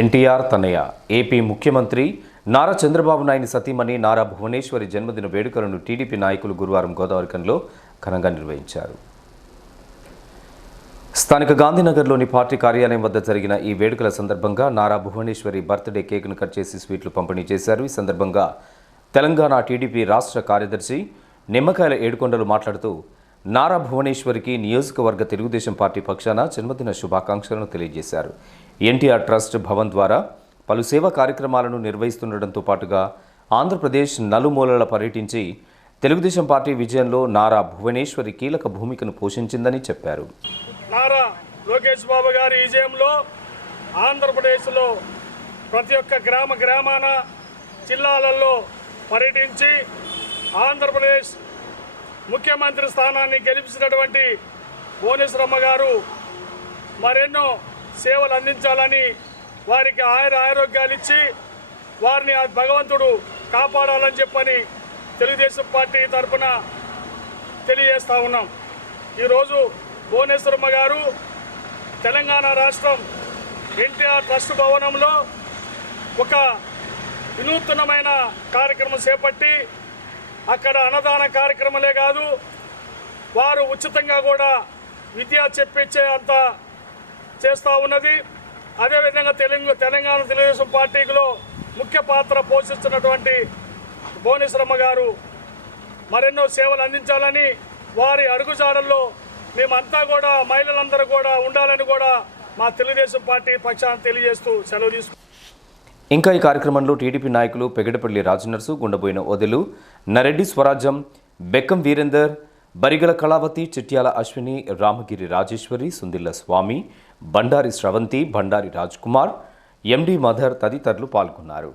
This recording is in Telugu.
ఎన్టీఆర్ తనయ. ఏపీ ముఖ్యమంత్రి నారా చంద్రబాబు నాయుడు సతీమణి నారా భువనేశ్వరి జన్మదిన వేడుకలను టీడీపీ నాయకులు గురువారం గోదావరికంలో ఘనంగా నిర్వహించారు. స్థానిక గాంధీనగర్లోని పార్టీ కార్యాలయం వద్ద జరిగిన ఈ వేడుకల సందర్భంగా నారా భువనేశ్వరి బర్త్డే కేక్ను కట్ చేసి స్వీట్లు పంపిణీ చేశారు. ఈ సందర్భంగా తెలంగాణ టీడీపీ రాష్ట్ర కార్యదర్శి నిమ్మకాయల ఏడుకొండలు మాట్లాడుతూ నారా భువనేశ్వరికి నియోజకవర్గ తెలుగుదేశం పార్టీ పక్షాన జన్మదిన శుభాకాంక్షలను తెలియజేశారు. ఎన్టీఆర్ ట్రస్ట్ భవన్ ద్వారా పలు సేవా కార్యక్రమాలను నిర్వహిస్తుండటంతో పాటుగా ఆంధ్రప్రదేశ్ నలుమూలల పర్యటించి తెలుగుదేశం పార్టీ విజయంలో నారా భువనేశ్వరి కీలక భూమికను పోషించిందని చెప్పారు. నారా లోకేష్ బాబు గారి విజయంలో ఆంధ్రప్రదేశ్లో ప్రతి ఒక్క గ్రామ గ్రామాన జిల్లాలలో పర్యటించి ఆంధ్రప్రదేశ్ ముఖ్యమంత్రి స్థానాన్ని గెలిపించినటువంటి భువనేశ్వరమ్మ గారు మరెన్నో సేవలు అందించాలని వారికి ఆయుర ఆరోగ్యాలు ఇచ్చి వారిని ఆ భగవంతుడు కాపాడాలని చెప్పని తెలుగుదేశం పార్టీ తరఫున తెలియజేస్తా ఉన్నాం. ఈరోజు భువనేశ్వరమ్మ గారు తెలంగాణ రాష్ట్రం ఎన్టీఆర్ ట్రస్ట్ భవనంలో ఒక వినూత్నమైన కార్యక్రమం చేపట్టి అక్కడ అన్నదాన కార్యక్రమాలే కాదు వారు ఉచితంగా కూడా విద్య చెప్పించే అంత చేస్తూ ఉన్నది. అదేవిధంగా తెలుగు తెలంగాణ తెలుగుదేశం పార్టీలో ముఖ్య పాత్ర పోషిస్తున్నటువంటి భువనేశ్వరమ్మ గారు మరెన్నో సేవలు అందించాలని వారి అడుగుజాడల్లో మేమంతా కూడా మహిళలందరూ కూడా ఉండాలని కూడా మా తెలుగుదేశం పార్టీ పక్షాన్ని తెలియజేస్తూ సెలవు తీసుకు ఇంకా ఈ కార్యక్రమంలో టీడీపీ నాయకులు పెగడపల్లి రాజనర్సు గుండబోయిన వదులు నరెడ్డి స్వరాజ్యం బెక్కం వీరేందర్ బరిగల కళావతి చిట్యాల అశ్విని రామగిరి రాజేశ్వరి సుందిల్ల స్వామి బండారి స్రవంతి బండారి రాజ్ కుమార్ ఎండి మధర్ తదితరులు పాల్గొన్నారు.